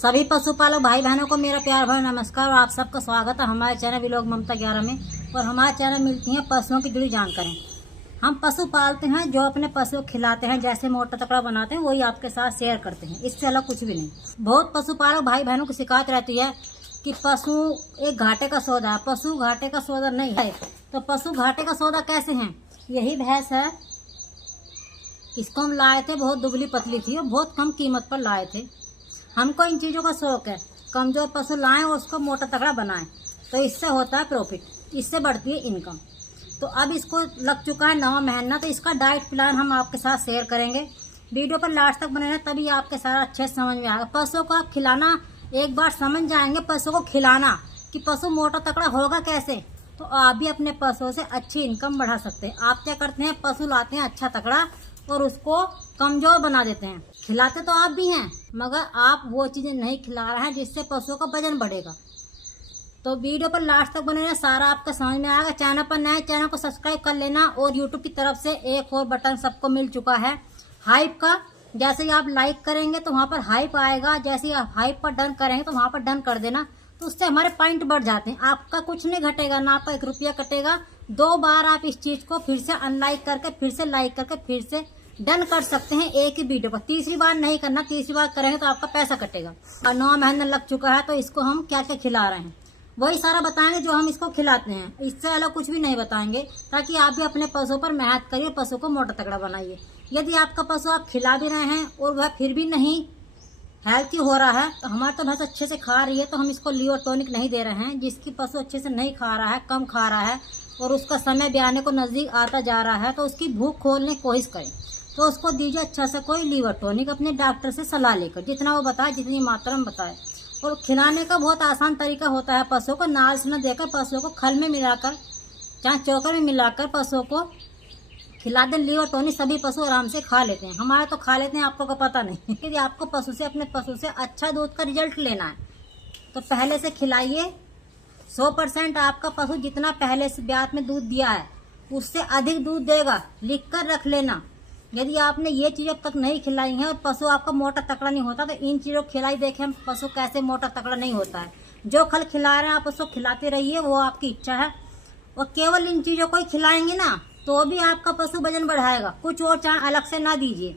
सभी पशुपालक भाई बहनों को मेरा प्यार भरा नमस्कार और आप सबका स्वागत है हमारे चैनल व्लॉग ममता 11 में। और हमारे चैनल मिलती हैं पशुओं की जुड़ी जानकारी। हम पशु पालते हैं, जो अपने पशु खिलाते हैं, जैसे मोटा तकड़ा बनाते हैं वही आपके साथ शेयर करते हैं, इससे अलग कुछ भी नहीं। बहुत पशुपालक भाई बहनों की शिकायत रहती है कि पशु एक घाटे का सौदा है। पशु घाटे का सौदा नहीं है। तो पशु घाटे का सौदा कैसे है? यही भैंस है, इसको हम लाए थे, बहुत दुबली पतली थी और बहुत कम कीमत पर लाए थे। हमको इन चीज़ों का शौक है, कमजोर पशु लाएं और उसको मोटा तगड़ा बनाएं, तो इससे होता है प्रॉफिट, इससे बढ़ती है इनकम। तो अब इसको लग चुका है 9 महीना, तो इसका डाइट प्लान हम आपके साथ शेयर करेंगे। वीडियो पर लास्ट तक बने रहें, तभी आपके सारा अच्छे से समझ में आएगा। पशु को आप खिलाना एक बार समझ जाएंगे, पशु को खिलाना कि पशु मोटा तगड़ा होगा कैसे, तो आप भी अपने पशुओं से अच्छी इनकम बढ़ा सकते हैं। आप क्या करते हैं, पशु लाते हैं अच्छा तगड़ा और उसको कमजोर बना देते हैं। खिलाते तो आप भी हैं, मगर आप वो चीजें नहीं खिला रहे हैं जिससे पशुओं का वजन बढ़ेगा। तो वीडियो पर लास्ट तक बने रहना, सारा आपका समझ में आएगा। चैनल पर नए, चैनल को सब्सक्राइब कर लेना। और यूट्यूब की तरफ से एक और बटन सबको मिल चुका है हाइप का। जैसे ही आप लाइक करेंगे तो वहाँ पर हाइप आएगा, जैसे ही आप हाइप पर डन करेंगे तो वहाँ पर डन कर देना। तो उससे हमारे पॉइंट बढ़ जाते हैं। आपका कुछ नहीं घटेगा, ना आपका 1 रुपया कटेगा। 2 बार आप इस चीज को फिर से अनलाइक करके, फिर से लाइक करके, फिर से डन कर सकते हैं एक ही वीडियो पर। तीसरी बार नहीं करना, तीसरी बार करेंगे तो आपका पैसा कटेगा। और 9 महीना लग चुका है, तो इसको हम क्या क्या खिला रहे हैं वही सारा बताएंगे जो हम इसको खिलाते हैं। इससे अलग कुछ भी नहीं बताएंगे, ताकि आप भी अपने पशु पर मेहनत करिए, पशु को मोटा तगड़ा बनाइए। यदि आपका पशु आप खिला भी रहे हैं और वह फिर भी नहीं हेल्थी हो रहा है, तो हमारे तो भैंस अच्छे से खा रही है, तो हम इसको लीवर टॉनिक नहीं दे रहे हैं। जिसकी पशु अच्छे से नहीं खा रहा है, कम खा रहा है और उसका समय ब्याने को नजदीक आता जा रहा है, तो उसकी भूख खोलने की कोशिश करें, तो उसको दीजिए अच्छा सा कोई लीवर टॉनिक, अपने डॉक्टर से सलाह लेकर, जितना वो बताए, जितनी मात्रा में बताए। और खिलाने का बहुत आसान तरीका होता है। पशुओं को नाल से न देकर, पशुओं को खल में मिलाकर, चाहे चोकर में मिलाकर पशुओं को खिला दें। लीवर टॉनिक सभी पशु आराम से खा लेते हैं। हमारे तो खा लेते हैं, आपको का पता नहीं। यदि आपको पशु से, अपने पशु से अच्छा दूध का रिजल्ट लेना है, तो पहले से खिलाइए। 100% आपका पशु जितना पहले से ब्यात में दूध दिया है, उससे अधिक दूध देगा। लिख कर रख लेना। यदि आपने ये चीज अब तक नहीं खिलाई है और पशु आपका मोटा तकड़ा नहीं होता, तो इन चीजों को खिलाई देखें पशु कैसे मोटा तकड़ा नहीं होता है। जो खल खिला रहे हैं आप उसको खिलाते रहिए, वो आपकी इच्छा है। और केवल इन चीजों को ही खिलाएंगे ना, तो भी आपका पशु वजन बढ़ाएगा। कुछ और चाहे अलग से ना दीजिए।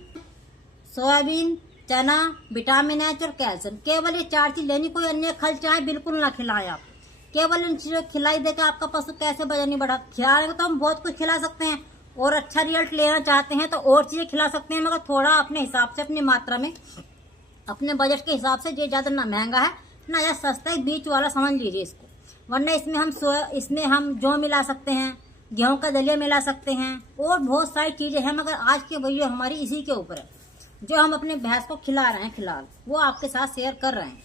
सोयाबीन, चना, विटामिन एच और कैल्शियम, केवल ये 4 चीज लेनी। कोई अन्य खल चाहे बिल्कुल ना खिलाएं आप। केवल इन चीजों खिलाई देकर आपका पशु कैसे वजन नहीं बढ़ा। खिलाएंगे तो हम बहुत कुछ खिला सकते हैं, और अच्छा रिजल्ट लेना चाहते हैं तो और चीजें खिला सकते हैं, मगर थोड़ा अपने हिसाब से, अपनी मात्रा में, अपने बजट के हिसाब से। ये ज्यादा ना महंगा है ना या सस्ता है, बीच वाला समझ लीजिए इसको। वरना इसमें हम जौ मिला सकते हैं, गेहूं का दलिया मिला सकते हैं, और बहुत सारी चीजें हैं, मगर आज की वीडियो हमारी इसी के ऊपर है। जो हम अपने भैंस को खिला रहे हैं फिलहाल, वो आपके साथ शेयर कर रहे हैं।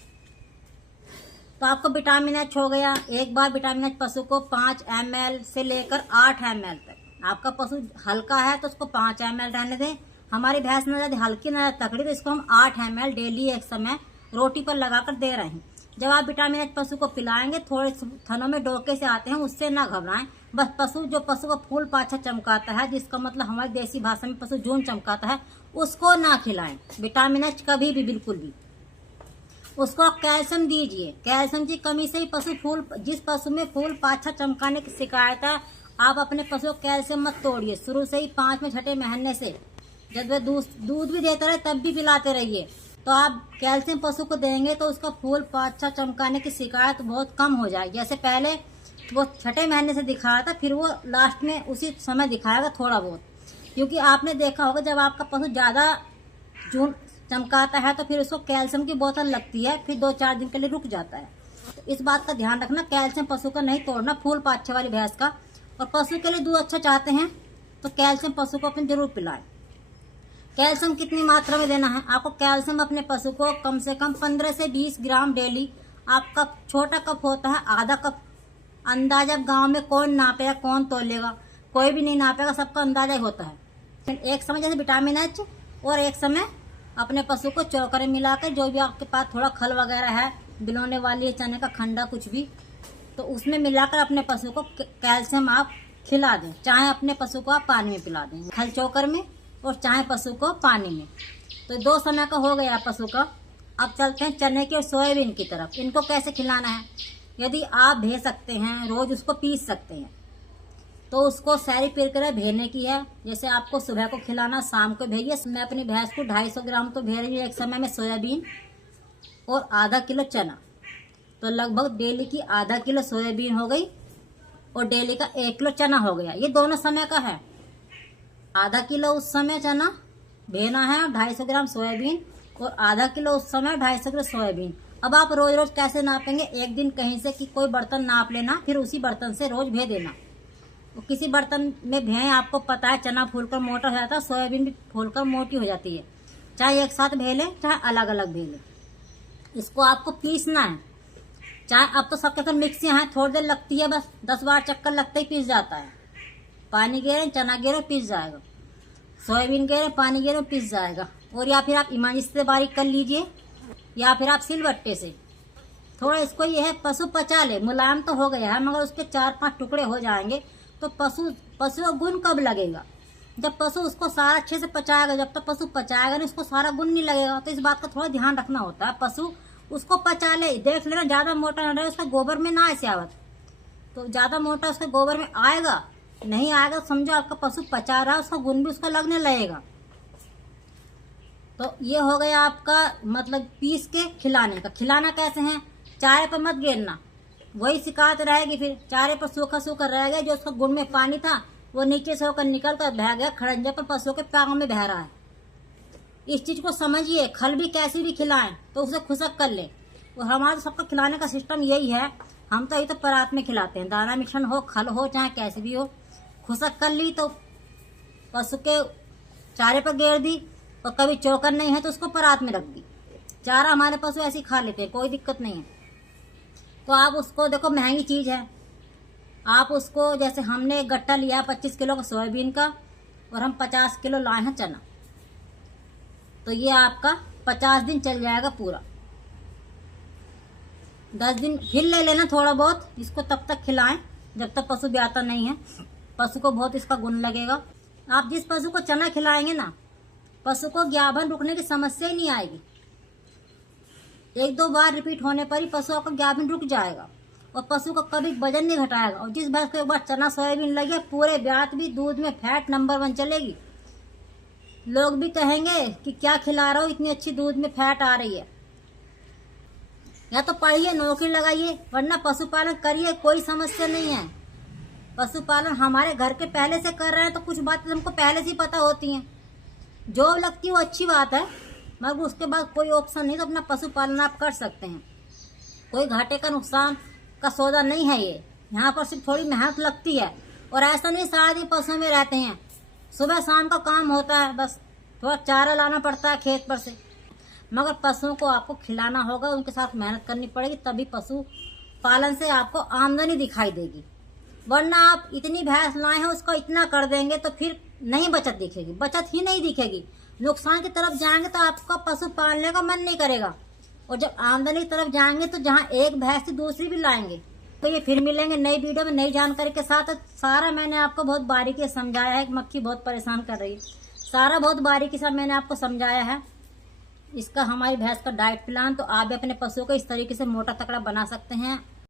तो आपको विटामिन एच हो गया। एक बार विटामिन एच पशु को 5 ml से लेकर 8 ml तक। आपका पशु हल्का है तो उसको 5 ml रहने दें। हमारी भैंस न ज्यादा हल्की न ज्यादा तकड़ी, तो इसको हम 8 ml डेली एक समय रोटी पर लगाकर दे रहे हैं। जब आप विटामिन एच पशु को पिलाएंगे, थोड़े थनों में डोके से आते हैं, उससे ना घबराएं। बस पशु को फूल पाछा चमकाता है, जिसका मतलब हमारी देसी भाषा में पशु जून चमकाता है, उसको ना खिलाएं विटामिन एच कभी भी, बिल्कुल भी। उसको कैल्शियम दीजिए। कैल्शियम की कमी से ही जिस पशु में फूल पाछा चमकाने की शिकायत है, आप अपने पशु को कैल्शियम मत तोड़िए। शुरू से ही 5वें 6ठे महीने से, जब वह दूध भी देता रहे तब भी पिलाते रहिए। तो आप कैल्शियम पशु को देंगे तो उसका फूल पाछा चमकाने की शिकायत बहुत कम हो जाएगी। जैसे पहले वो 6ठे महीने से दिखा रहा था, फिर वो लास्ट में उसी समय दिखाएगा थोड़ा बहुत। क्योंकि आपने देखा होगा, जब आपका पशु ज्यादा जून चमकाता है तो फिर उसको कैल्शियम की बोतल लगती है, फिर 2-4 दिन के लिए रुक जाता है। तो इस बात का ध्यान रखना, कैल्शियम पशु का नहीं तोड़ना, फूल पाछे वाली भैंस का। और पशु के लिए दूध अच्छा चाहते हैं तो कैल्शियम पशु को अपने जरूर पिलाएं। कैल्शियम कितनी मात्रा में देना है आपको? कैल्शियम अपने पशु को कम से कम 15 से 20 ग्राम डेली। आपका छोटा कप होता है, आधा कप। अंदाजा गांव में कौन नापेगा, कौन तोलेगा? कोई भी नहीं नापेगा, सबका अंदाजा ही होता है। एक समय जैसे विटामिन एच, और एक समय अपने पशु को चोकर मिलाकर, जो भी आपके पास थोड़ा खल वगैरह है, बिलोने वाली चने का खंडा कुछ भी, तो उसमें मिलाकर अपने पशु को कैल्शियम आप खिला दें। चाहे अपने पशु को आप पानी में पिला दें, खल चोकर में, और चाहे पशु को पानी में। तो 2 समय का हो गया पशु का। अब चलते हैं चने की और सोयाबीन की तरफ। इनको कैसे खिलाना है, यदि आप भेज सकते हैं, रोज उसको पीस सकते हैं, तो उसको सारी प्रक्रिया भेजने की है। जैसे आपको सुबह को खिलाना, शाम को भेजिए। मैं अपनी भैंस को 250 ग्राम तो भेज रही हूँ एक समय में सोयाबीन और आधा किलो चना। तो लगभग डेली की आधा किलो सोयाबीन हो गई और डेली का 1 किलो चना हो गया। ये दोनों समय का है। आधा किलो उस समय चना भेजना है, 250 ग्राम सोयाबीन, और आधा किलो उस समय 250 ग्राम सोयाबीन। अब आप रोज रोज कैसे नापेंगे, एक दिन कहीं से कि कोई बर्तन नाप लेना, फिर उसी बर्तन से रोज भेज देना। तो किसी बर्तन में भें, आपको पता है चना फूलकर मोटा हो जाता है, सोयाबीन भी फूलकर मोटी हो जाती है। चाहे एक साथ भेज लें, चाहे अलग अलग भेज लें। इसको आपको पीसना है। चाहे अब तो सबके घर मिक्सियाँ हैं, थोड़ी देर लगती है, बस 10 बार चक्कर लगते ही पीस जाता है। पानी गेरे, चना गेरे, पीस जाएगा। सोयाबीन गेरे, पानी गेरे, पीस जाएगा। और या फिर आप इमामती से बारीक कर लीजिए, या फिर आप सिलबट्टे से। थोड़ा इसको ये है पशु पचा ले। मुलायम तो हो गया है, मगर उसके 4-5 टुकड़े हो जाएंगे तो पशु को गुण कब लगेगा, जब पशु उसको सारा अच्छे से पचाएगा। जब तक पशु पचाएगा नहीं, उसको सारा गुण नहीं लगेगा। तो इस बात का थोड़ा ध्यान रखना होता है। पशु उसको पचा ले, देख लेना ज्यादा मोटा न रहे, उसका गोबर में ना ऐसे आवत। तो ज्यादा मोटा उसके गोबर में आएगा, नहीं आएगा, समझो आपका पशु पचा रहा है, उसका गुण भी उसको लगने लगेगा। तो ये हो गया आपका मतलब पीस के खिलाने का। खिलाना कैसे है, चारे पर मत गिरना, वही शिकायत रहेगी। फिर चारे पर सूखा सूखा रह गया, जो उसका गुण में पानी था वो नीचे से होकर निकल कर बह गया, खड़ंजे पर पशुओं के पैरों में बह रहा है। इस चीज को समझिए। खल भी कैसी भी खिलाएं तो उसे खुशक कर ले। और हमारा सबका खिलाने का सिस्टम यही है। हम तो यही तो परात में खिलाते हैं, दाना मिश्रण हो, खल हो, चाहे कैसे भी हो। खुशक कर ली तो पशु के चारे पर गेर दी, और कभी चोकर नहीं है तो उसको परात में रख दी। चारा हमारे पशु ऐसे ही खा लेते हैं, कोई दिक्कत नहीं है। तो आप उसको देखो, महंगी चीज है। आप उसको, जैसे हमने एक गट्टा लिया 25 किलो का सोयाबीन का, और हम 50 किलो लाए हैं चना, तो ये आपका 50 दिन चल जाएगा पूरा। 10 दिन फिर ले लेना थोड़ा बहुत। इसको तब तक खिलाएं जब तक पशु ब्याता नहीं है। पशु को बहुत इसका गुण लगेगा। आप जिस पशु को चना खिलाएंगे ना, पशु को ज्ञाभन रुकने की समस्या ही नहीं आएगी। 1-2 बार रिपीट होने पर ही पशु आपका ज्ञाभन रुक जाएगा, और पशु को कभी वजन नहीं घटाएगा। और जिस भैंस को एक बार चना सोयाबीन लगे, पूरे ब्यात भी दूध में फैट नंबर 1 चलेगी। लोग भी कहेंगे कि क्या खिला रहा हो, इतनी अच्छी दूध में फैट आ रही है। या तो पढ़िए, नौकरी लगाइए, वरना पशुपालन करिए, कोई समस्या नहीं है। पशुपालन हमारे घर के पहले से कर रहे हैं, तो कुछ बातें हमको पहले से ही पता होती हैं। जो लगती है वो अच्छी बात है, मगर उसके बाद कोई ऑप्शन नहीं, तो अपना पशुपालन आप कर सकते हैं। कोई घाटे का नुकसान का सौदा नहीं है ये। यहाँ पर सिर्फ थोड़ी मेहनत लगती है, और ऐसा नहीं सारा दिन पशुओं में रहते हैं। सुबह शाम का काम होता है, बस थोड़ा चारा लाना पड़ता है खेत पर से। मगर पशुओं को आपको खिलाना होगा, उनके साथ मेहनत करनी पड़ेगी, तभी पशु पालन से आपको आमदनी दिखाई देगी। वरना आप इतनी भैंस लाए हैं, उसको इतना कर देंगे तो फिर नहीं बचत दिखेगी, बचत ही नहीं दिखेगी। नुकसान की तरफ जाएंगे तो आपका पशु पालने का मन नहीं करेगा। और जब आमदनी की तरफ जाएंगे तो जहाँ एक भैंस थी दूसरी भी लाएंगे। तो ये फिर मिलेंगे नई वीडियो में नई जानकारी के साथ। सारा मैंने आपको बहुत बारीकी से समझाया है। मक्खी बहुत परेशान कर रही है, सारा बहुत बारीकी से मैंने आपको समझाया है। इसका हमारी भैंस का डाइट प्लान, तो आप भी अपने पशुओं को इस तरीके से मोटा तकड़ा बना सकते हैं।